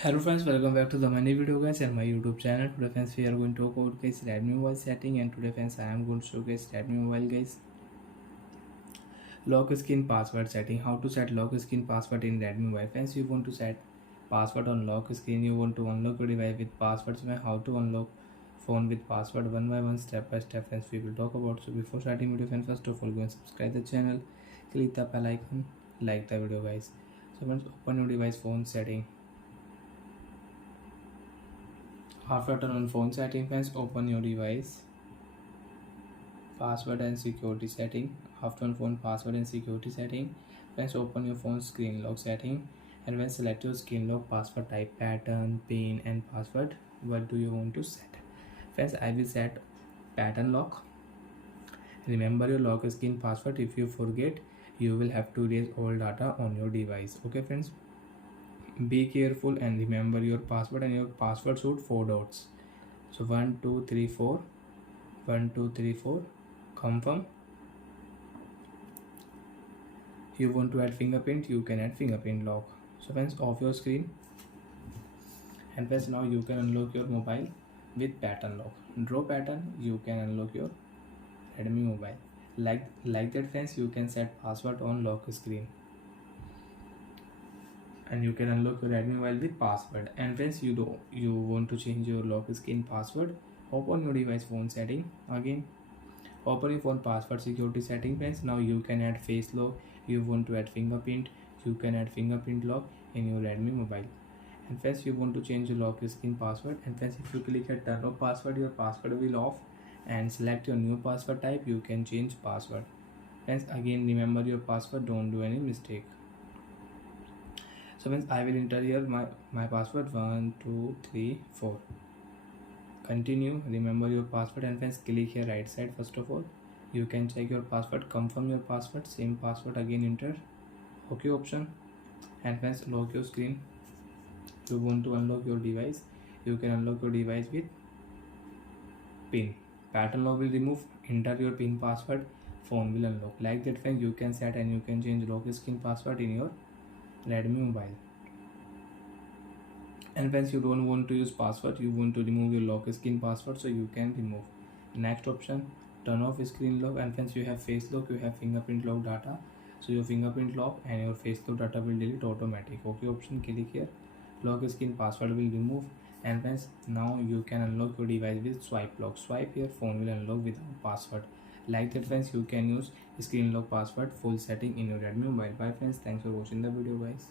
Hello friends, welcome back to the many video guys and my YouTube channel. Today friends we are going to talk about guys Redmi mobile setting, and today friends I am going to show guys Redmi mobile guys lock screen password setting. How to set lock screen password in Redmi mobile. Friends, you want to set password on lock screen, you want to unlock your device with passwords. How to unlock phone with password one by one, step by step friends we will talk about. So before starting video friends, first of all go and subscribe the channel, click the bell icon, like the video guys. So friends, open your device phone setting. After turn on phone setting friends, open your device password and security setting. After on phone password and security setting friends, open your phone screen lock setting, and when select your screen lock password type pattern, pin and password. What do you want to set? Friends, I will set pattern lock. Remember your lock screen password. If you forget, you will have to erase all data on your device. Okay friends, be careful and remember your password, and your password should 4 dots. So 1 2 3 4, 1 2 3 4, confirm. You want to add fingerprint, you can add fingerprint lock. So friends, off your screen, and friends now you can unlock your mobile with pattern lock. Draw pattern, you can unlock your Redmi mobile. Like that friends, you can set password on lock screen, and you can unlock your Redmi mobile with password. And friends, you want to change your lock screen password, open your device phone setting again, open your phone password security setting friends. Now you can add face lock, you want to add fingerprint, you can add fingerprint lock in your Redmi mobile. And friends, you want to change your lock screen password, and friends if you click at turn off password, your password will off, and select your new password type, you can change password. Friends, again remember your password, don't do any mistake. So friends, I will enter here my password 1 2 3 4. Continue, remember your password, and friends click here right side. First of all, you can check your password, confirm your password, same password again enter, OK option. And friends, lock your screen. You want to unlock your device, you can unlock your device with pin. Pattern lock will remove, enter your pin password, phone will unlock. Like that friends, you can set and you can change lock screen password in your Redmi mobile. And friends, you don't want to use password, you want to remove your lock screen password, so you can remove. Next option, turn off screen lock. And friends, you have face lock, you have fingerprint lock data, so your fingerprint lock and your face lock data will delete automatic. OK option, click here, lock screen password will remove. And friends, now you can unlock your device with swipe lock. Swipe here, phone will unlock without password. Like that friends, you can use screen lock password full setting in your Redmi mobile. Bye friends, thanks for watching the video guys.